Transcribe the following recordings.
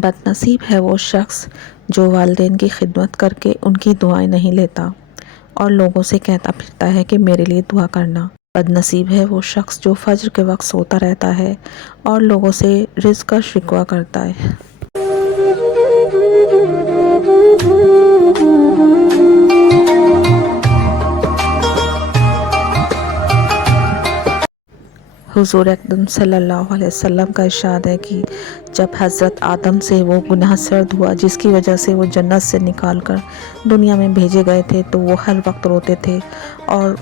بد نصیب ہے وہ شخص جو والدین کی خدمت کر کے ان کی دعائیں نہیں لیتا اور لوگوں سے کہتا پھرتا ہے کہ میرے لیے دعا کرنا۔ بد نصیب ہے وہ شخص جو فجر کے وقت سوتا رہتا ہے اور لوگوں سے رزق کا شکوہ کرتا ہے۔ حضور اکرم صلی اللہ علیہ وسلم کا ارشاد ہے کہ جب حضرت آدم سے وہ گناہ سرد ہوا جس کی وجہ سے وہ جنت سے نکال کر دنیا میں بھیجے گئے تھے تو وہ ہر وقت روتے تھے اور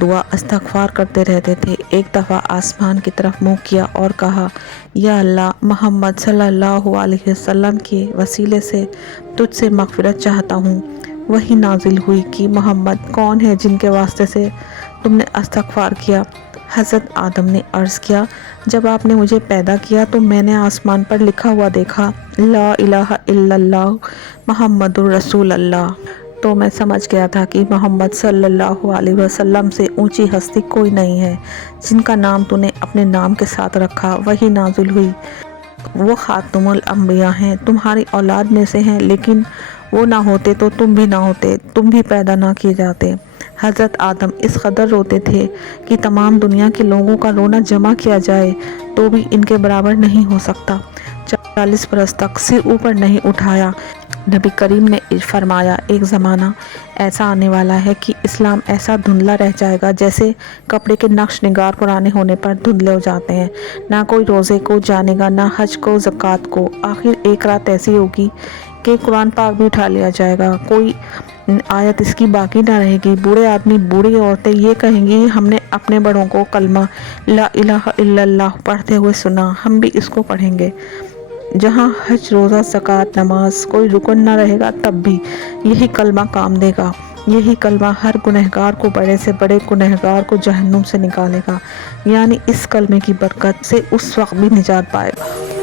دعا استغفار کرتے رہتے تھے۔ ایک دفعہ آسمان کی طرف منہ کیا اور کہا، یا اللہ، محمد صلی اللہ علیہ وسلم کے وسیلے سے تجھ سے مغفرت چاہتا ہوں۔ وحی نازل ہوئی کہ محمد کون ہے جن کے واسطے سے تم نے استغفار کیا؟ حضرت آدم نے عرض کیا، جب آپ نے مجھے پیدا کیا تو میں نے آسمان پر لکھا ہوا دیکھا، لا الہ الا اللہ محمد الرسول اللہ، تو میں سمجھ گیا تھا کہ محمد صلی اللہ علیہ وسلم سے اونچی ہستی کوئی نہیں ہے جن کا نام تو نے اپنے نام کے ساتھ رکھا۔ وحی نازل ہوئی، وہ خاتم الانبیاء ہیں، تمہاری اولاد میں سے ہیں، لیکن وہ نہ ہوتے تو تم بھی نہ ہوتے، تم بھی پیدا نہ کیے جاتے۔ حضرت آدم اس قدر روتے تھے کہ تمام دنیا کے لوگوں کا رونا جمع کیا جائے تو بھی ان کے برابر نہیں ہو سکتا۔ 40 برس تک سر اوپر نہیں اٹھایا۔ نبی کریم نے فرمایا، ایک زمانہ ایسا آنے والا ہے کہ اسلام ایسا دھندلا رہ جائے گا جیسے کپڑے کے نقش نگار پرانے ہونے پر دھندلے ہو جاتے ہیں۔ نہ کوئی روزے کو جانے گا، نہ حج کو، زکوٰۃ کو۔ آخر ایک رات ایسی ہوگی کہ قرآن پاک بھی اٹھا لیا جائے گا، کوئی آیت اس کی باقی نہ رہے گی۔ بوڑھے آدمی، بوڑھی عورتیں یہ کہیں گی، ہم نے اپنے بڑوں کو کلمہ لا الہ الا اللہ پڑھتے ہوئے سنا، ہم بھی اس کو پڑھیں گے۔ جہاں حج، روزہ، زکوٰۃ، نماز کوئی رکن نہ رہے گا تب بھی یہی کلمہ کام دے گا۔ یہی کلمہ ہر گنہگار کو، بڑے سے بڑے گنہگار کو جہنم سے نکالے گا، یعنی اس کلمے کی برکت سے اس وقت بھی نجات پائے گا۔